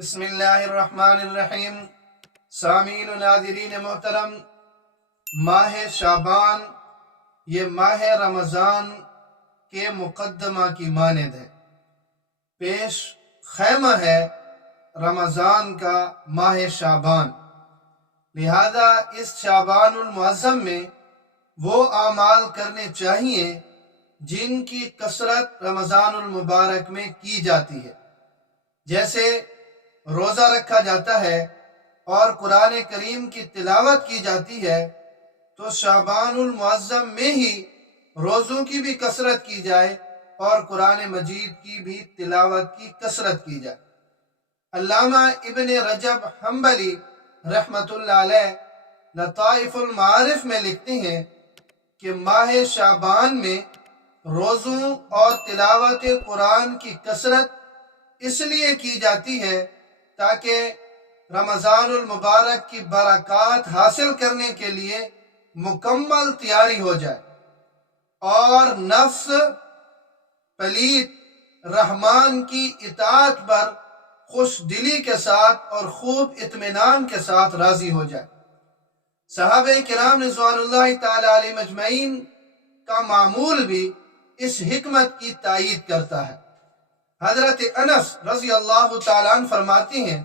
بسم اللہ الرحمن الرحیم۔ سامعین و ناظرین محترم، ماہ شعبان یہ ماہ رمضان کے مقدمہ کی مانند ہے، پیش خیمہ ہے رمضان کا ماہ شعبان۔ لہذا اس شعبان المعظم میں وہ اعمال کرنے چاہیے جن کی کثرت رمضان المبارک میں کی جاتی ہے، جیسے روزہ رکھا جاتا ہے اور قرآن کریم کی تلاوت کی جاتی ہے، تو شعبان المعظم میں ہی روزوں کی بھی کثرت کی جائے اور قرآن مجید کی بھی تلاوت کی کثرت کی جائے۔ علامہ ابن رجب حنبلی رحمۃ اللہ علیہ لطائف المعارف میں لکھتے ہیں کہ ماہ شعبان میں روزوں اور تلاوت قرآن کی کثرت اس لیے کی جاتی ہے تاکہ رمضان المبارک کی برکات حاصل کرنے کے لیے مکمل تیاری ہو جائے اور نفس پلیت رحمان کی اطاعت پر خوش دلی کے ساتھ اور خوب اطمینان کے ساتھ راضی ہو جائے۔ صحابہ کرام رضوان اللہ تعالی علیہ مجمعین کا معمول بھی اس حکمت کی تائید کرتا ہے۔ حضرت انس رضی اللہ تعالیٰ عنہ فرماتے ہیں،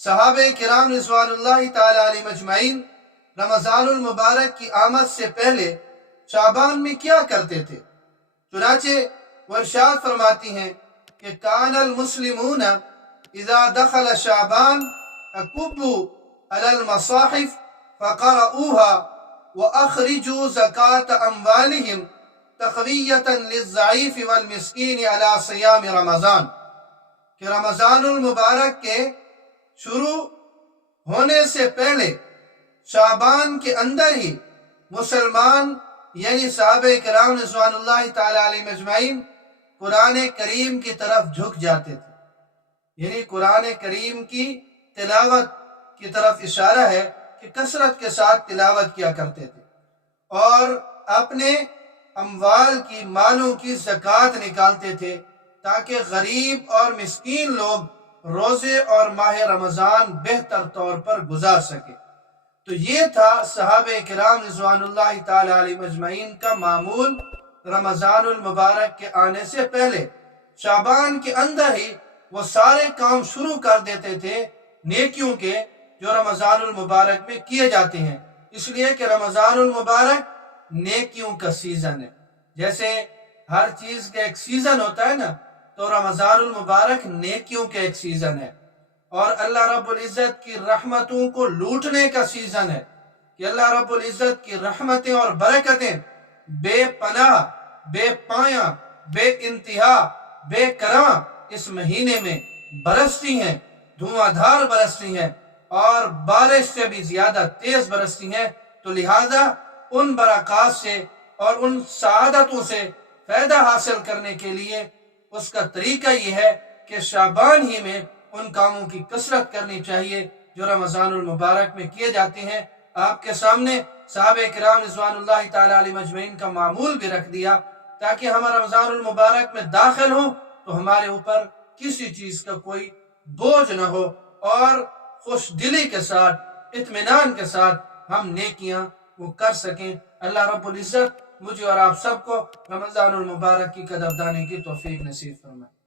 صحابہ کرام رضوان اللہ تعالیٰ علیہ مجمعین رمضان المبارک کی آمد سے پہلے شعبان میں کیا کرتے تھے؟ چنانچہ وہ ارشاد فرماتی ہیں کہ کان المسلمون اذا دخل شعبان اکبوا علی المصاحف فقرؤوها واخرجوا زکاة اموالهم تقویتا للضعیف والمسکین علی صیام رمضان، کہ رمضان المبارک کے شروع ہونے سے پہلے شعبان کے اندر ہی مسلمان یعنی صحابہ کرام رضوان اللہ تعالی علیہ مجمعین قرآن کریم کی طرف جھک جاتے تھے، یعنی قرآن کریم کی تلاوت کی طرف اشارہ ہے کہ کثرت کے ساتھ تلاوت کیا کرتے تھے اور اپنے اموال کی مالوں کی زکوٰۃ نکالتے تھے تاکہ غریب اور مسکین لوگ روزے اور ماہ رمضان بہتر طور پر گزار سکے۔ تو یہ تھا صحابہ کرام رضوان اللہ تعالی علیہ مجمعین کا معمول رمضان المبارک کے آنے سے پہلے۔ شعبان کے اندر ہی وہ سارے کام شروع کر دیتے تھے نیکیوں کے جو رمضان المبارک میں کیے جاتے ہیں، اس لیے کہ رمضان المبارک نیکیوں کا سیزن ہے۔ جیسے ہر چیز کا ایک سیزن ہوتا ہے نا، تو رمضان المبارک نیکیوں کا ایک سیزن ہے اور اللہ رب العزت کی رحمتوں کو لوٹنے کا سیزن ہے کہ اللہ رب العزت کی رحمتیں اور برکتیں بے پناہ، بے پایاں، بے انتہا، بے کراں اس مہینے میں برستی ہیں، دھواں دھار برستی ہیں اور بارش سے بھی زیادہ تیز برستی ہیں۔ تو لہٰذا ان برکات سے اور ان سعادتوں سے فائدہ حاصل کرنے کے لیے اس کا طریقہ یہ ہے کہ شعبان ہی میں ان کاموں کی کثرت کرنی چاہیے جو رمضان المبارک میں کیے جاتے ہیں۔ آپ کے سامنے صحابہ کرام رضوان اللہ تعالی علیہ مجمعین کا معمول بھی رکھ دیا تاکہ ہم رمضان المبارک میں داخل ہوں تو ہمارے اوپر کسی چیز کا کوئی بوجھ نہ ہو اور خوش دلی کے ساتھ اطمینان کے ساتھ ہم نیکیاں وہ کر سکیں۔ اللہ رب العزت مجھے اور آپ سب کو رمضان المبارک کی قدردانی کی توفیق نصیب فرمائے۔